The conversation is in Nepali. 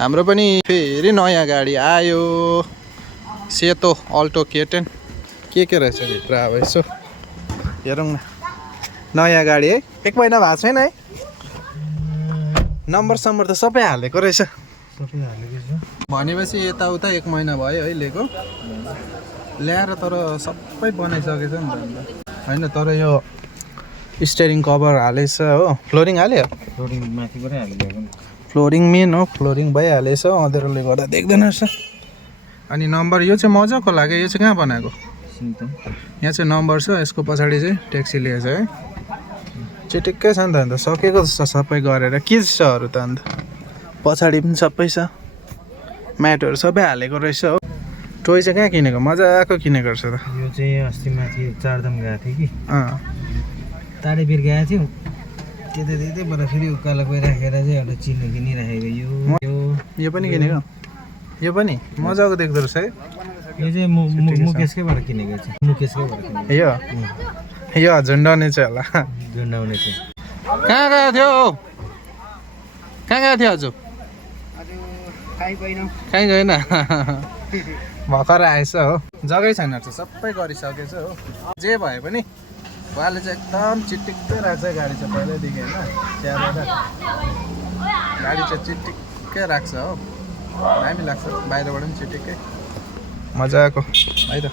हाम्रो पनि फेरि नयाँ गाडी आयो सेतो अल्टो K10 के रहेछ भित्र अब यसो हेरौँ न नयाँ गाडी है 1 महिना भएको छैन है नम्बर त सबै हालेको रहेछ भनेपछि यताउता 1 महिना भयो है लिएको ल्याएर तर सबै बनाइसकेछ नि त हैन तर यो स्टियरिङ कभर हालेछ हो फ्लोरिङ हाल्यो फ्लोरिङ माथिबाटै हालेको फ्लोरिङ मेन हो फ्लोरिङ भइहालेछ अँध्यारोले गर्दा देख्दैन रहेछ अनि नम्बर यो चाहिँ मजाको लाग्यो यो चाहिँ कहाँ बनाएको यहाँ चाहिँ नम्बर छ यसको पछाडि चाहिँ ट्याक्सी लिएछ है चिटिक्कै छ नि त अन्त सकेको छ सबै गरेर के छ अरू त अन्त पछाडि पनि सबै छ म्याटहरू सबै हालेको रहेछ हो टोय चाहिँ कहाँ किनेको मजाको किनेको रहेछ त यो चाहिँ अस्ति माथि चारधाम गएको थिएँ कि तारेबिर गएको थियौँ त्यतैबाट फेरि उकालो गइराखेर चाहिँ एउटा चिनो किनिराखेको यो पनि किनेको यो पनि मजाको देख्दो रहेछ है यो चाहिँ मुकेशकैबाट किनेको चाहिँ मुकेशकैबाट किनेको यो झुन्डाउने चाहिँ होला झुन्डाउने चाहिँ कहाँ गएको थियो कहाँ गएको थियो हजुर कहीँ गएन भर्खर आएछ हो जग्गै छैन सबै गरिसकेछ हो जे भए पनि उहाँले चाहिँ एकदम चिटिक्कै राख्छ गाडी चाहिँ पहिल्यैदेखि होइन त्यहाँबाट गाडी चाहिँ चिटिक्कै राख्छ हो दामी लाग्छ बाहिरबाट पनि चिटिक्कै मजाको है त